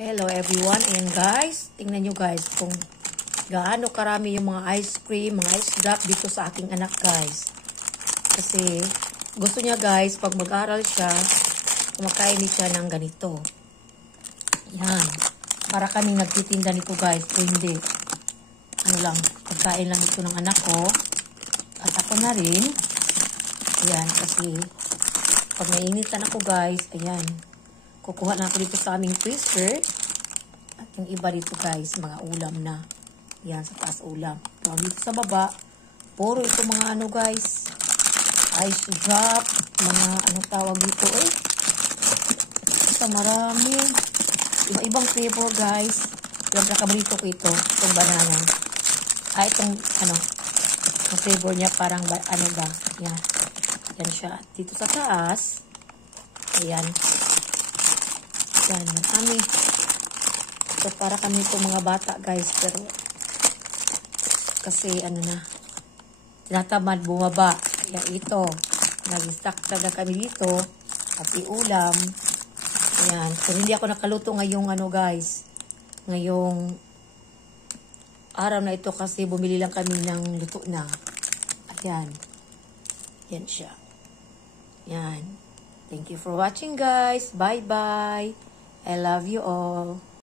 Hello everyone, and guys, tingnan nyo guys kung gaano karami yung mga ice cream, mga ice drop dito sa aking anak guys. Kasi gusto niya guys, pag mag-aral siya, kumakain siya ng ganito. Yan, para kaming nagtitinda nito guys, o hindi. Ano lang, pagkain lang ito ng anak ko. At ako na rin. Yan, kasi pag nainitan ako guys, ayan. Kukuha na ako dito sa aming freezer. At yung iba dito guys, mga ulam na. Yan, sa taas ulam. So, dito sa baba, puro ito mga ano guys, ice drop, mga ano tawag dito eh. Ito marami. Iba-ibang flavor guys. Yung nakabrito ko ito, itong banana. Itong ano, yung flavor niya parang ano ba, yan. Yan siya. Dito sa taas, ayan. Yan, marami. So, para kami itong mga bata, guys. Pero, kasi, ano na, tinatamad bumaba. Kaya ito, nag-stack talaga kami dito. Pati ulam. Ayan. So, hindi ako nakaluto ngayong, ano, guys. Ngayong araw na ito kasi bumili lang kami ng luto na. Ayan. Yan siya. Yan. Thank you for watching, guys. Bye-bye. I love you all.